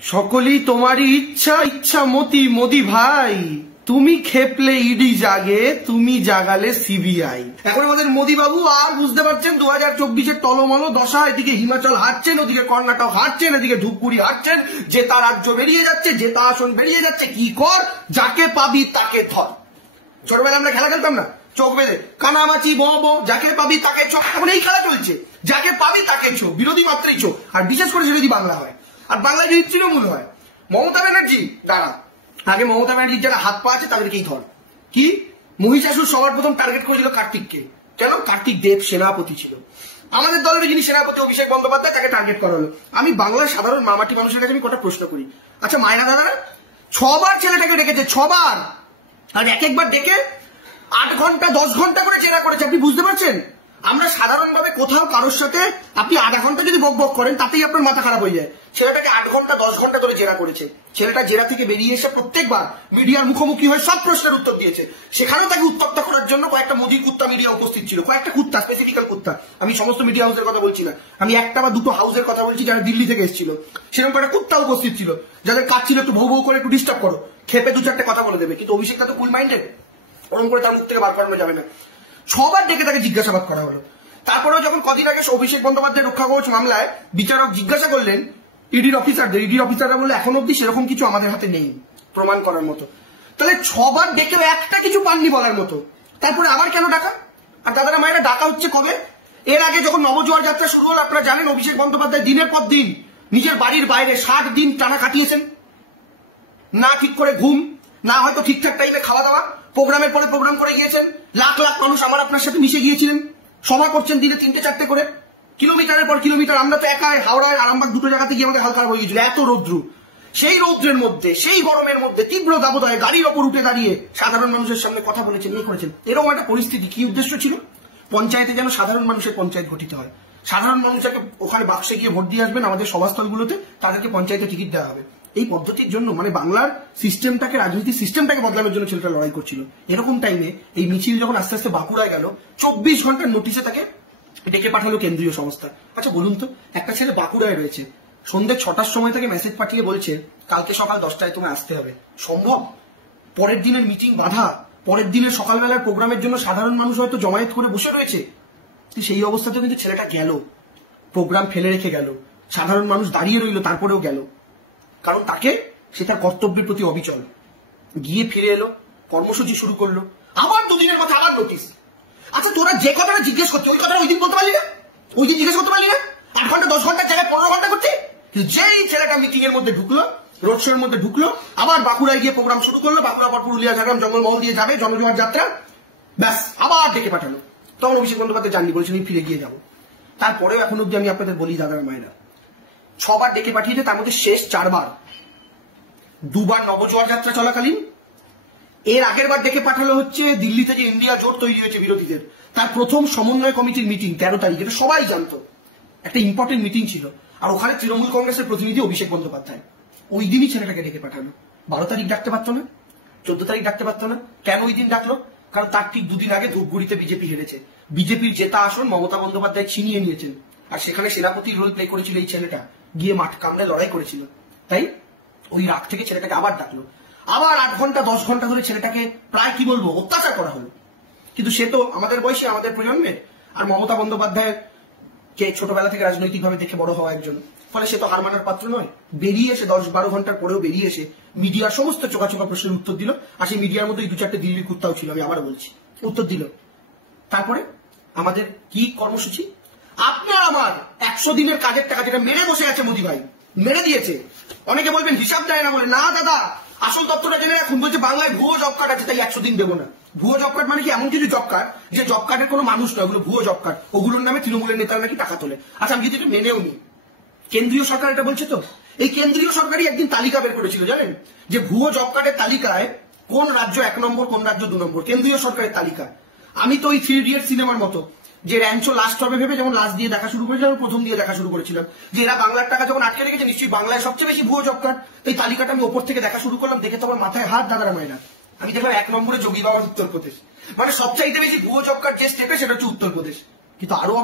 সকলই তোমারই ইচ্ছা ইচ্ছা মতি মোদি ভাই, তুমি খেপলে ইডি জাগে, তুমি জাগালে সিবিআই। এখন আমাদের মোদি বাবু আর বুঝতে পারছেন 2024-এর টলমলো দশা। এদিকে হিমাচল হারছেন, ওদিকে কর্ণাটক হারছেন, এদিকে ধূপগুড়ি হারছেন, জেতা রাজ্য বেরিয়ে যাচ্ছে, জেতা আসন বেরিয়ে যাচ্ছে। কি কর, যাকে পাবি তাকে ধর। ছোটবেলা আমরা খেলা খেলতাম না, চোখ বেঁধে কানামাচি বো বো, যাকে পাবি তাকে চোখ। এখন এই খেলা চলছে, যাকে পাবি তাকে চো, বিরোধী মাত্রই চো। আর বিশেষ করে যদি বাংলা হয়, আর বাংলায় যদি তৃণমূল হয়, মমতা ব্যানার্জি দাঁড়া, আগে মমতা ব্যানার্জির যারা হাত পা আছে তাদেরকেই ধর। কি মহিষাসুর সবার প্রথম টার্গেট করেছিল কার্তিককে, কেন? কার্তিক দেব সেনাপতি ছিল আমাদের দলের, যিনি সেনাপতি অভিষেক বন্দ্যোপাধ্যায়, তাকে টার্গেট করা হলো। আমি বাংলার সাধারণ মামাটি মানুষের কাছে আমি কটা প্রশ্ন করি। আচ্ছা মায়েরা দাদারা 6 বার ছেলেটাকে ডেকেছে, 6 বার, আর এক একবার ডেকে 8 ঘন্টা 10 ঘন্টা করে জেরা করেছে। আপনি বুঝতে পারছেন? আমরা সাধারণভাবে কোথাও কারোর সাথে আপনি আধা ঘন্টা যদি বক বক করেন তাতেই আপনার মাথা খারাপ হয়ে যায়। ছেলেটাকে 8 ঘন্টা 10 ঘন্টা ধরে জেরা করেছে। ছেলেটা জেরা থেকে বেরিয়ে এসে প্রত্যেকবার মিডিয়ার মুখোমুখি হয়ে সব প্রশ্নের উত্তর দিয়েছে। সেখানেও তাকে উত্তপ্ত করার জন্য কয়েকটা মোদির কুত্তা মিডিয়া উপস্থিত ছিল, কয়েকটা কুত্তা, স্পেসিফিক্যাল কুত্তা। আমি সমস্ত মিডিয়া হাউসের কথা বলছি না, আমি একটা বা দুটো হাউসের কথা বলছি যারা দিল্লি থেকে এসেছিল। সেরকম একটা কুত্তা উপস্থিত ছিল যাদের কাজ ছিল একটু ভৌ ভৌ করে একটু ডিস্টার্ব করো, খেপে 2-4টে কথা বলে দেবে। কিন্তু অভিষেকটা তো কুল মাইন্ডেড, ওরকম করে তার মুখ থেকে বার করানো যাবে না। 6 বার ডেকে তাকে জিজ্ঞাসাবাদ করা হলো। তারপরেও যখন কদিন আগে অভিষেক বন্দ্যোপাধ্যায় রক্ষা কবচ মামলায় বিচারক জিজ্ঞাসা করলেন ইডির অফিসারদের, ইডির অফিসাররা বললে এখন অব্দি সেরকম কিছু আমাদের হাতে নেই প্রমাণ করার মতো। তাহলে 6 বার ডেকেও একটা কিছু পাননি বলার মতো, তারপরে আবার কেন ডাকা? আর দাদারা মায়েরা ডাকা হচ্ছে কবে? এর আগে যখন নবজোয়ার যাত্রা শুরু হলো, আপনারা জানেন অভিষেক বন্দ্যোপাধ্যায় দিনের পর দিন নিজের বাড়ির বাইরে 60 দিন টানা কাটিয়েছেন। না ঠিক করে ঘুম, না হয়তো ঠিকঠাক টাইমে খাওয়া দাওয়া, প্রোগ্রামের পরে প্রোগ্রাম করে গিয়েছেন। লাখ লাখ মানুষ আমার আপনার সাথে মিশে গিয়েছিলেন, সভা করছেন দিনে 3-4টে করে, কিলোমিটারের পর কিলোমিটার। আমরা তো একাই হাওড়ায় আরামবাগ দুটো জায়গাতে গিয়ে আমাদের হালকা হয়ে গেছিল, এত রৌদ্র। সেই রৌদ্রের মধ্যে, সেই গরমের মধ্যে, তীব্র দাবদাহে গাড়ির ওপর উঠে দাঁড়িয়ে সাধারণ মানুষের সামনে কথা বলেছেন, ইয়ে করেছেন। এরকম একটা পরিস্থিতি। কি উদ্দেশ্য ছিল? পঞ্চায়েতে যেন সাধারণ মানুষের পঞ্চায়েত গঠিত হয়, সাধারণ মানুষকে ওখানে বাক্সে গিয়ে ভোট দিয়ে আসবেন, আমাদের সভাস্থলগুলোতে তাদেরকে পঞ্চায়েতে টিকিট দেওয়া হবে। এই পদ্ধতির জন্য মানে বাংলার সিস্টেমটাকে, রাজনীতি সিস্টেমটাকে বদলানোর জন্য ছেলেটা লড়াই করছিল। এরকম টাইমে এই মিছিল যখন আস্তে আস্তে বাঁকুড়ায় গেল, 24 ঘন্টার নোটিশে তাকে ডেকে পাঠালো কেন্দ্রীয় সংস্থা। আচ্ছা বলুন তো, একটা ছেলে বাঁকুড়ায় রয়েছে, সন্ধ্যে 6টার সময় তাকে মেসেজ পাঠিয়ে বলছে কালকে সকাল 10টায় তোমায় আসতে হবে, সম্ভব? পরের দিনের মিটিং বাধা, পরের দিনের সকালবেলার প্রোগ্রামের জন্য সাধারণ মানুষ হয়তো জমায়েত করে বসে রয়েছে। সেই অবস্থাতে কিন্তু ছেলেটা গেল, প্রোগ্রাম ফেলে রেখে গেল, সাধারণ মানুষ দাঁড়িয়ে রইল, তারপরেও গেল, কারণ তাকে সে তার কর্তব্যের প্রতি অবিচল। গিয়ে ফিরে এলো, কর্মসূচি শুরু করলো, আবার 2 দিনের কথা আবার নোটিশ। আচ্ছা তোরা যে কথাটা জিজ্ঞেস করতে, ওই কথাটা ওই দিন বলতে পারলি না? ওই দিন জিজ্ঞেস করতে পারলি না? 8 ঘন্টা 10 ঘন্টার জায়গায় 15 ঘন্টা করতে। যেই ছেলেটা মিটিং এর মধ্যে ঢুকলো, রোড শো এর মধ্যে ঢুকলো, আবার বাঁকুড়ায় গিয়ে প্রোগ্রাম শুরু করলো, বাঁকুড়া পর পুরুলিয়া ঝাড়গ্রাম জঙ্গলমহল দিয়ে যাবে জনজোয়ার যাত্রা, ব্যাস আবার ডেকে পাঠালো। তখন অভিষেক বন্দ্যোপাধ্যায় জাননি, বলছেন আমি ফিরে গিয়ে যাবো। তারপরেও এখন অব্দি আমি আপনাদের বলি দাদারা মায়েরা, 6 বার ডেকে পাঠিয়েছে, তার মধ্যে শেষ 4 বার, 2 বার নবজোয়ার যাত্রা চলাকালীন। এর আগের বার ডেকে পাঠালো হচ্ছে দিল্লিতে যে ইন্ডিয়া জোট তৈরি হয়েছে বিরোধীদের, তার প্রথম সমন্বয় কমিটির মিটিং 13 তারিখ, এটা সবাই জানতো, একটা ইম্পর্টেন্ট মিটিং ছিল। আর ওখানে তৃণমূল কংগ্রেসের প্রতিনিধি অভিষেক বন্দ্যোপাধ্যায়। ওই দিনই ছেলেটাকে ডেকে পাঠালো। 12 তারিখ ডাকতে পারতো না? 14 তারিখ ডাকতে পারতো না? কেন ওই দিন ডাকলো? কারণ তার ঠিক 2 দিন আগে ধূপগুড়িতে বিজেপি হেরেছে, বিজেপির জেতা আসন মমতা বন্দ্যোপাধ্যায় ছিনিয়ে নিয়েছেন, আর সেখানে সেনাপতির রোল প্লে করেছিল এই ছেলেটা, গিয়ে মাঠ কামড়ে লড়াই করেছিল। তাই ওই রাগ থেকে ছেলেটাকে আবার ডাকলো, আবার 8 ঘন্টা 10 ঘন্টা ধরে ছেলেটাকে প্রায় কি বলবো অত্যাচার করা হলো। কিন্তু সে তো আমাদের বয়সে, আমাদের প্রজন্মের, আর মমতা বন্দ্যোপাধ্যায়ের কে ছোটবেলা থেকে রাজনৈতিকভাবে দেখে বড় হওয়া একজন, ফলে সে তো হার মানার পাত্র নয়। বেরিয়ে এসে 10-12 ঘন্টার পরেও বেরিয়ে এসে মিডিয়ার সমস্ত চোখাচোখা প্রশ্নের উত্তর দিল। আর সেই মিডিয়ার মধ্যে 2-4টে দিল্লির কুত্তাও ছিল, আমি আবারও বলছি, উত্তর দিল। তারপরে আমাদের কি কর্মসূচি? আপনার আমার 100 দিনের কাজের টাকা যেটা মেরে বসে আছে মোদি ভাই, মেরে দিয়েছে। অনেকে বলবেন হিসাব দেয় না বলে, না দাদা আসল তথ্যটা জেনে রাখুন। বলছে বাংলায় ভুয়ো জব কার্ড আছে, তাই 100 দিন দেবো না। ভুয়ো জব কার্ড মানে কি? এমন কিছু জব কার্ড যে জব কার্ডের কোনো মানুষ নয়, ওগুলো ভুয়ো জব কার্ড, ওগুলোর নামে তৃণমূলের নেতারা নাকি টাকা তোলে। আচ্ছা আমি যদি এটা মেনেও নি, কেন্দ্রীয় সরকার এটা বলছে তো, এই কেন্দ্রীয় সরকারই একদিন তালিকা বের করেছিল জানেন, যে ভুয়ো জব কার্ডের তালিকায় কোন রাজ্য 1 নম্বর, কোন রাজ্য 2 নম্বর, কেন্দ্রীয় সরকারের তালিকা। আমি তো ওই 3 ইডিয়ট সিনেমার মতো, যে র্যাঞ্চো লাস্ট হবে ভেবে যেমন লাস্ট দিয়ে দেখা শুরু করেছিলাম, প্রথম দিয়ে দেখা শুরু করেছিলাম, যে এরা বাংলার টাকা যখন আটকে রেখেছে নিশ্চয়ই বাংলায় সবচেয়ে বেশি ভুয়ো জব কার্ড। এই তালিকাটা আমি ওপর থেকে দেখা শুরু করলাম, দেখে তো আমার মাথায় হাত দাদারা মায়েরা। আমি দেখলাম 1 নম্বরে যোগী বাবার উত্তরপ্রদেশ, মানে সবচাইতে বেশি ভুয়ো জব কার্ড যে স্টেটে সেটা হচ্ছে উত্তরপ্রদেশ। কিন্তু আরো